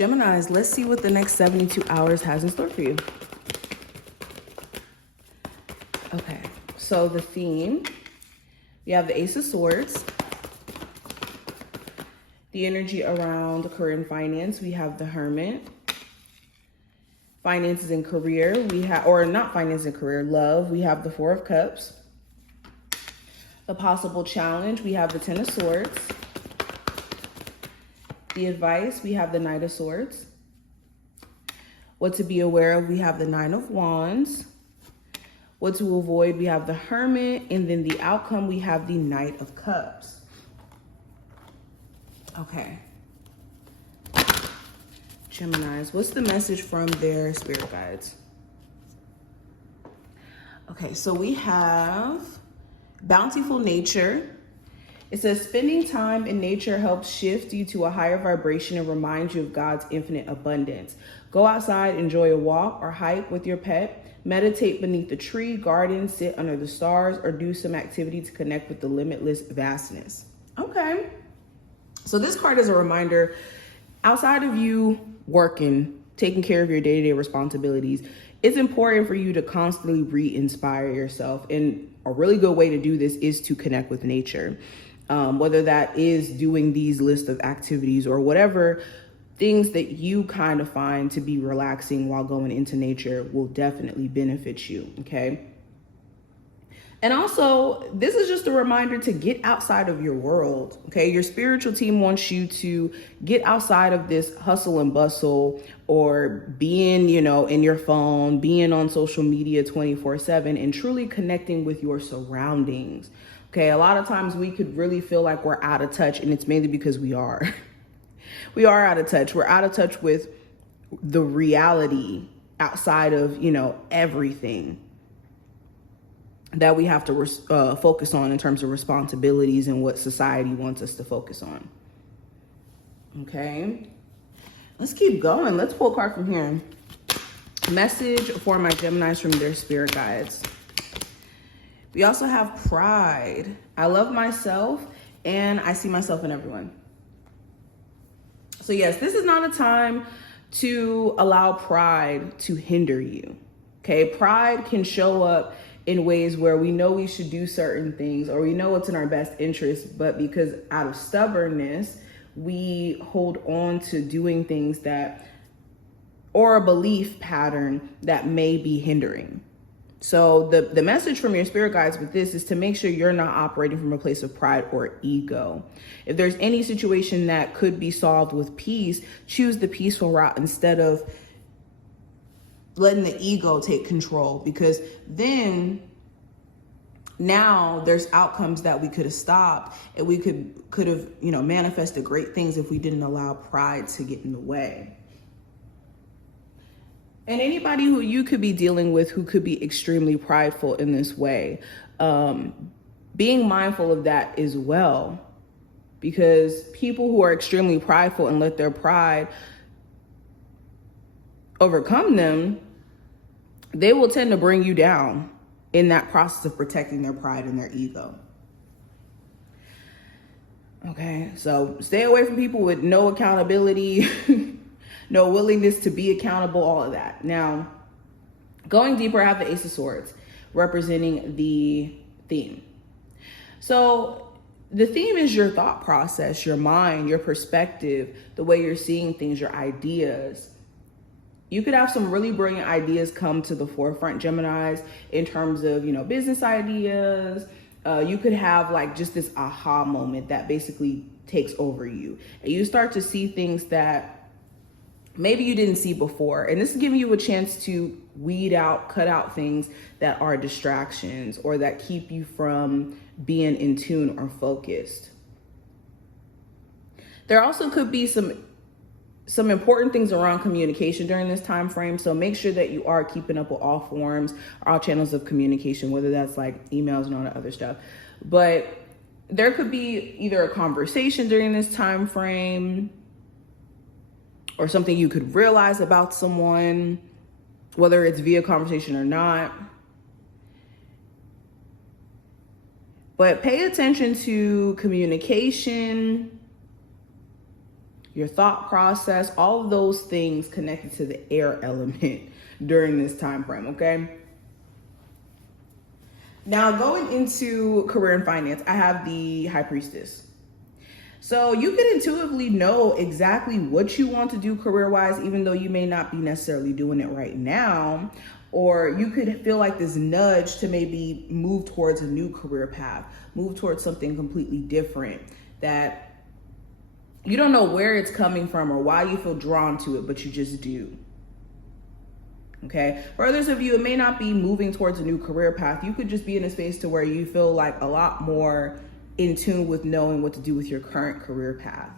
Geminis, let's see what the next 72 hours has in store for you. Okay, so the theme, we have the Ace of Swords. The energy around career and finance, we have the Hermit. Finances and career, we have, or not finance and career, love, we have the Four of Cups. The possible challenge, we have the Ten of Swords. The advice, we have the Knight of Swords. What to be aware of, we have the Nine of Wands. What to avoid, we have the Hermit. And then the outcome, we have the Knight of Cups. Okay. Geminis, what's the message from their spirit guides? Okay, so we have bountiful nature. It says spending time in nature helps shift you to a higher vibration and reminds you of God's infinite abundance. Go outside, enjoy a walk or hike with your pet. Meditate beneath a tree, garden, sit under the stars, or do some activity to connect with the limitless vastness. Okay. So this card is a reminder, outside of you working, taking care of your day-to-day responsibilities, it's important for you to constantly re-inspire yourself. And a really good way to do this is to connect with nature. Whether that is doing these list of activities or whatever things that you kind of find to be relaxing while going into nature will definitely benefit you, okay? And also, this is just a reminder to get outside of your world, okay? Your spiritual team wants you to get outside of this hustle and bustle or being, in your phone, being on social media 24/7 and truly connecting with your surroundings. Okay, a lot of times we could really feel like we're out of touch, and it's mainly because we are. We are out of touch. We're out of touch with the reality outside of, everything that we have to focus on in terms of responsibilities and what society wants us to focus on. Okay, let's keep going. Let's pull a card from here. Message for my Geminis from their spirit guides. We also have pride. I love myself and I see myself in everyone. So yes, this is not a time to allow pride to hinder you. Okay, pride can show up in ways where we know we should do certain things or we know it's in our best interest, but because out of stubbornness, we hold on to doing things that, or a belief pattern that may be hindering. So the message from your spirit guides with this is to make sure you're not operating from a place of pride or ego. If there's any situation that could be solved with peace, choose the peaceful route instead of letting the ego take control, because then now there's outcomes that we could have stopped and we could have, manifested great things if we didn't allow pride to get in the way. And anybody who you could be dealing with who could be extremely prideful in this way, being mindful of that as well, because people who are extremely prideful and let their pride overcome them, they will tend to bring you down in that process of protecting their pride and their ego. Okay, so stay away from people with no accountability, no willingness to be accountable, all of that. Now, going deeper, I have the Ace of Swords representing the theme. So the theme is your thought process, your mind, your perspective, the way you're seeing things, your ideas. You could have some really brilliant ideas come to the forefront, Geminis, in terms of, business ideas. You could have like just this aha moment that basically takes over you. And you start to see things that maybe you didn't see before. And this is giving you a chance to weed out, cut out things that are distractions or that keep you from being in tune or focused. There also could be some important things around communication during this time frame. So make sure that you are keeping up with all forms, all channels of communication, whether that's like emails and all that other stuff. But there could be either a conversation during this time frame or something you could realize about someone, whether it's via conversation or not. But pay attention to communication, your thought process, all of those things connected to the air element during this time frame, okay? Now, going into career and finance, I have the High Priestess. So you can intuitively know exactly what you want to do career-wise, even though you may not be necessarily doing it right now. Or you could feel like this nudge to maybe move towards a new career path, move towards something completely different that you don't know where it's coming from or why you feel drawn to it, but you just do. Okay. For others of you, it may not be moving towards a new career path. You could just be in a space to where you feel like a lot more in tune with knowing what to do with your current career path.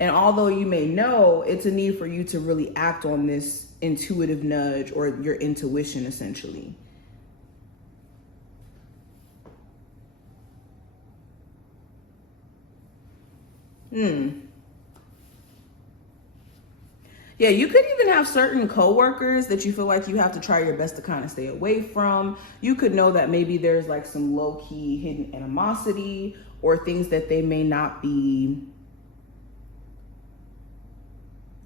And although you may know, it's a need for you to really act on this intuitive nudge or your intuition, essentially. Yeah, you could even have certain coworkers that you feel like you have to try your best to kind of stay away from. You could know that maybe there's like some low-key hidden animosity or things that they may not be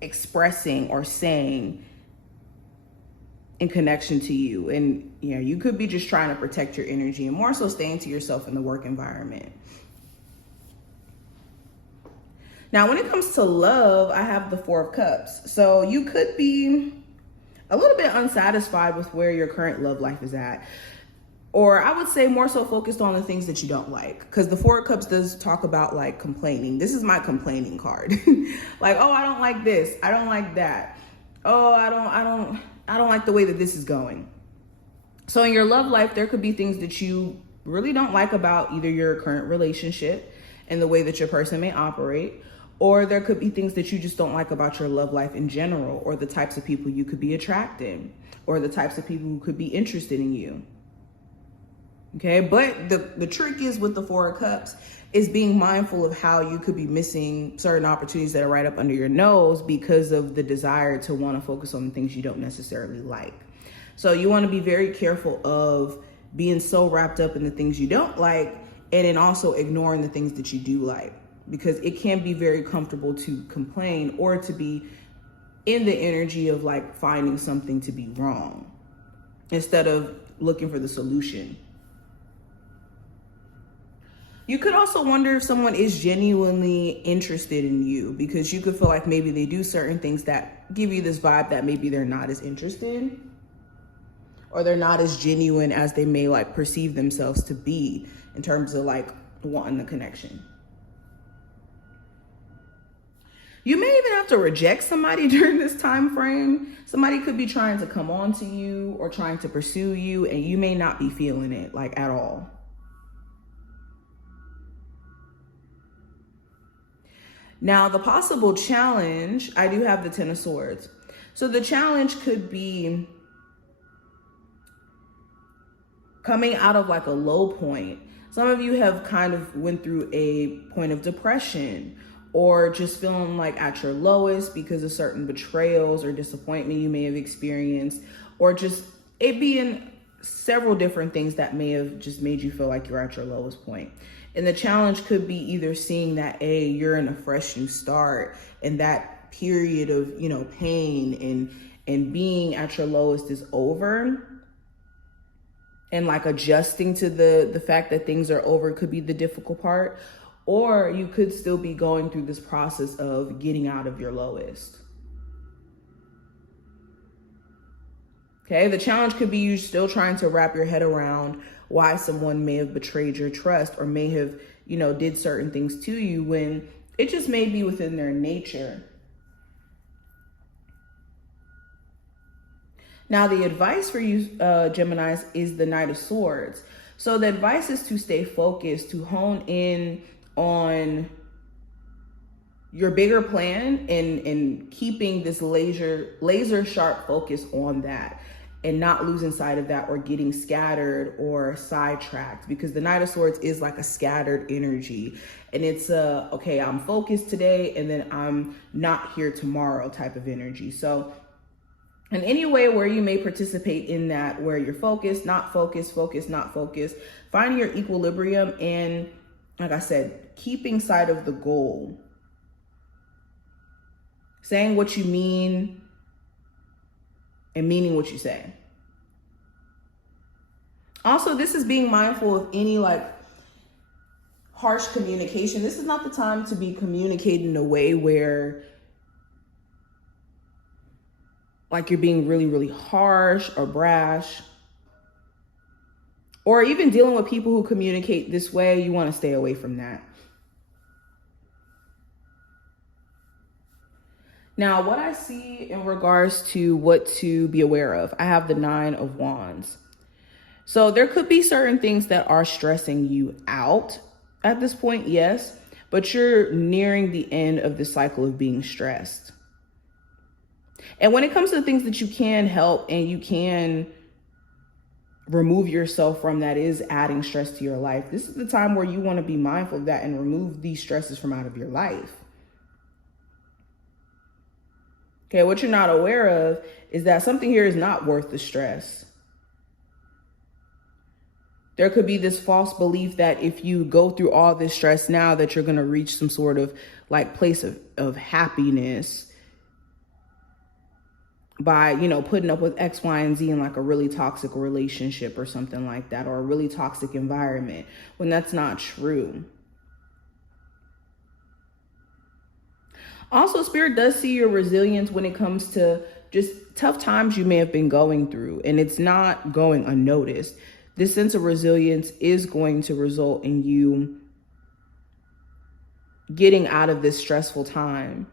expressing or saying in connection to you. And you could be just trying to protect your energy and more so staying to yourself in the work environment. Now, when it comes to love, I have the Four of Cups. So you could be a little bit unsatisfied with where your current love life is at. Or I would say more so focused on the things that you don't like. Because the Four of Cups does talk about like complaining. This is my complaining card. Like, oh, I don't like this. I don't like that. Oh, I don't like the way that this is going. So in your love life, there could be things that you really don't like about either your current relationship and the way that your person may operate. Or there could be things that you just don't like about your love life in general, or the types of people you could be attracting, or the types of people who could be interested in you. Okay, but the trick is with the Four of Cups is being mindful of how you could be missing certain opportunities that are right up under your nose because of the desire to want to focus on the things you don't necessarily like. So you want to be very careful of being so wrapped up in the things you don't like and then also ignoring the things that you do like. Because it can be very comfortable to complain or to be in the energy of like finding something to be wrong instead of looking for the solution. You could also wonder if someone is genuinely interested in you, because you could feel like maybe they do certain things that give you this vibe that maybe they're not as interested or they're not as genuine as they may like perceive themselves to be in terms of like wanting the connection. You may even have to reject somebody during this time frame. Somebody could be trying to come on to you or trying to pursue you, and you may not be feeling it like at all. Now, the possible challenge, I do have the Ten of Swords. So the challenge could be coming out of like a low point. Some of you have kind of went through a point of depression, or just feeling like at your lowest because of certain betrayals or disappointment you may have experienced, or just it being several different things that may have just made you feel like you're at your lowest point. And the challenge could be either seeing that you're in a fresh new start, and that period of pain and being at your lowest is over, and like adjusting to the fact that things are over could be the difficult part. Or you could still be going through this process of getting out of your lowest. Okay, the challenge could be you still trying to wrap your head around why someone may have betrayed your trust or may have, did certain things to you when it just may be within their nature. Now, the advice for you, Geminis, is the Knight of Swords. So the advice is to stay focused, to hone in on your bigger plan and keeping this laser sharp focus on that and not losing sight of that or getting scattered or sidetracked, because the Knight of Swords is like a scattered energy, and it's okay, I'm focused today and then I'm not here tomorrow type of energy. So in any way where you may participate in that, where you're focused, not focused, not focused, finding your equilibrium and, like I said, keeping sight of the goal saying what you mean and meaning what you say. Also, this is being mindful of any like harsh communication. This is not the time to be communicating in a way where like you're being really, really harsh or brash. Or even dealing with people who communicate this way, you want to stay away from that. Now, what I see in regards to what to be aware of, I have the 9 of Wands. So there could be certain things that are stressing you out at this point, yes, but you're nearing the end of the cycle of being stressed. And when it comes to the things that you can help and you can remove yourself from that is adding stress to your life, this is the time where you want to be mindful of that and remove these stresses from out of your life. Okay, what you're not aware of is that something here is not worth the stress. There could be this false belief that if you go through all this stress now that you're going to reach some sort of like place of happiness by, you know, putting up with X, Y, and Z in like a really toxic relationship or something like that, or a really toxic environment, when that's not true. Also, Spirit does see your resilience when it comes to just tough times you may have been going through, and it's not going unnoticed. This sense of resilience is going to result in you getting out of this stressful time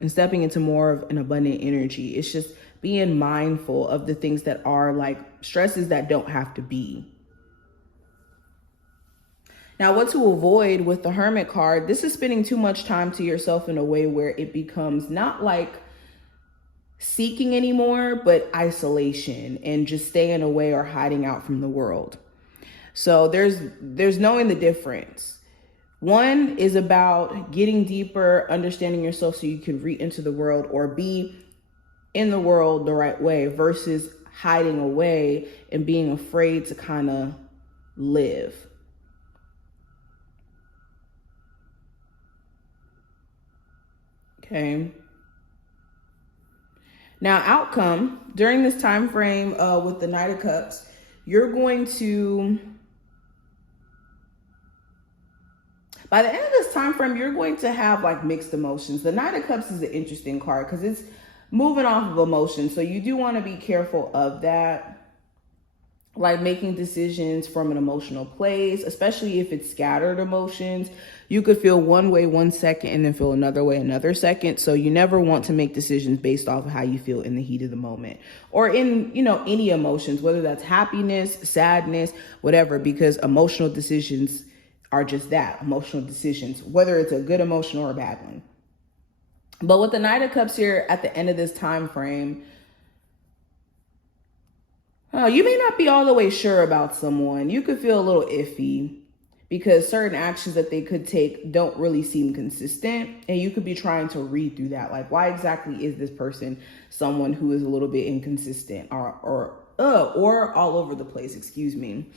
and stepping into more of an abundant energy. It's just being mindful of the things that are like stresses that don't have to be. Now, what to avoid with the Hermit card, this is spending too much time to yourself in a way where it becomes not like seeking anymore, but isolation and just staying away or hiding out from the world. So there's knowing the difference. One is about getting deeper, understanding yourself so you can reach into the world or be in the world the right way, versus hiding away and being afraid to kind of live. Okay. Now, outcome during this time frame with the Knight of Cups, you're going to, by the end of this time frame, you're going to have like mixed emotions. The Knight of Cups is an interesting card because it's moving off of emotion. So you do want to be careful of that. Like making decisions from an emotional place, especially if it's scattered emotions. You could feel one way 1 second and then feel another way another second. So you never want to make decisions based off of how you feel in the heat of the moment or in, you know, any emotions, whether that's happiness, sadness, whatever, because emotional decisions are just that, emotional decisions, whether it's a good emotion or a bad one. But with the Knight of Cups here at the end of this time frame, you may not be all the way sure about someone. You could feel a little iffy because certain actions that they could take don't really seem consistent. And you could be trying to read through that. Like, why exactly is this person someone who is a little bit inconsistent or all over the place, excuse me.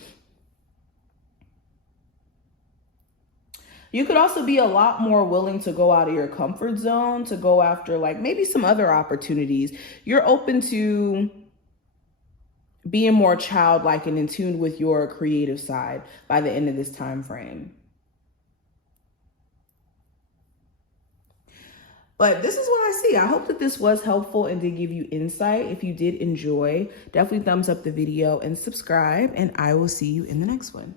You could also be a lot more willing to go out of your comfort zone, to go after like maybe some other opportunities. You're open to being more childlike and in tune with your creative side by the end of this time frame. But this is what I see. I hope that this was helpful and did give you insight. If you did enjoy, definitely thumbs up the video and subscribe, and I will see you in the next one.